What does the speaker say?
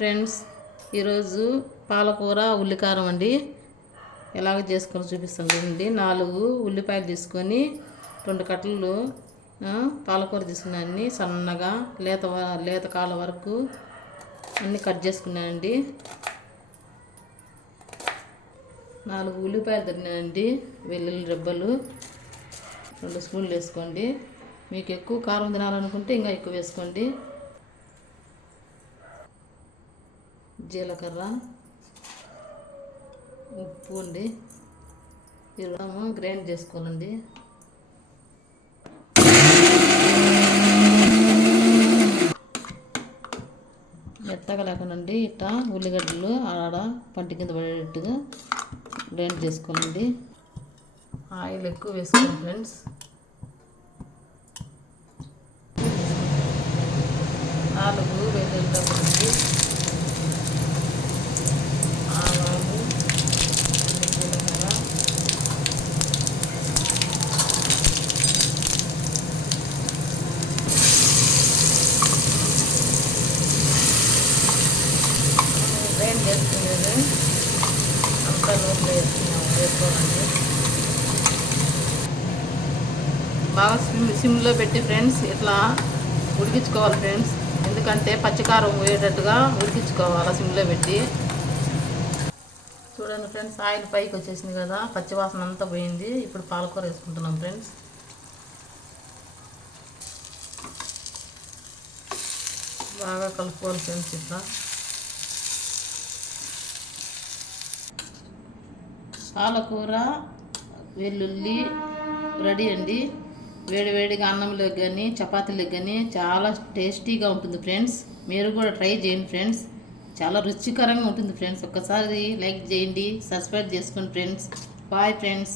Friends, ఈరోజు పాలకూర ఉల్లికారం అండి. ఎలాగ చేసుకొని చూపిస్తాను చూడండి. 4 ఉల్లిపాయలు తీసుకొని 2 కట్టలు పాలకూర తీసుకున్నాను. సన్నగా లేత కాల వరకు అన్నీ కట్ చేసుకున్నానండి. 4 ఉల్లిపాయలు తరిగినానండి. వెల్లుల్లి రెబ్బలు 2 స్పూన్లు వేసుకోండి. మీకు ఎక్కువ కారం తినాలనుకుంటే ఇంకా ఎక్కువ వేసుకోండి. జీలకర్ర, ఉప్పు అండి. ఇలా గ్రైండ్ చేసుకోవాలండి. మెత్తగా లేకనండి ఇట్లా ఉల్లిగడ్డలు ఆడ పంటి కింద పడేటట్టుగా గ్రైండ్ చేసుకోవాలండి. ఆయిల్ ఎక్కువ వేసుకోండి ఫ్రెండ్స్. 4 వెల్లుల్లి రెబ్బలండి. ఆవాలు, జీలకర్ర, గ్రైండ్ చేసుకునేది అంతా నూనెలో వేసుకోవాలండి. బాగా సిమ్లో పెట్టి ఫ్రెండ్స్ ఇట్లా ఉడికించుకోవాలి ఫ్రెండ్స్. ఎందుకంటే పచ్చికారం పోయేటట్టుగా ఉడికించుకోవాలి సిమ్లో పెట్టి. చూడండి ఫ్రెండ్స్, ఆయిల్ పైకి వచ్చేసింది కదా, పచ్చివాసన అంతా పోయింది. ఇప్పుడు పాలకూర వేసుకుంటున్నాం ఫ్రెండ్స్. బాగా కలుపుకోవాలి ఫ్రెండ్స్. ఇట్లా పాలకూర వెల్లుల్లి రెడీ అండి. వేడివేడిగా అన్నంలోకి కానీ చపాతీలోకి కానీ చాలా టేస్టీగా ఉంటుంది ఫ్రెండ్స్. మీరు కూడా ట్రై చేయండి ఫ్రెండ్స్. చాలా రుచికరంగా ఉంటుంది ఫ్రెండ్స్. ఒక్కసారి లైక్ చేయండి, సబ్స్క్రైబ్ చేసుకోండి ఫ్రెండ్స్. Bye friends.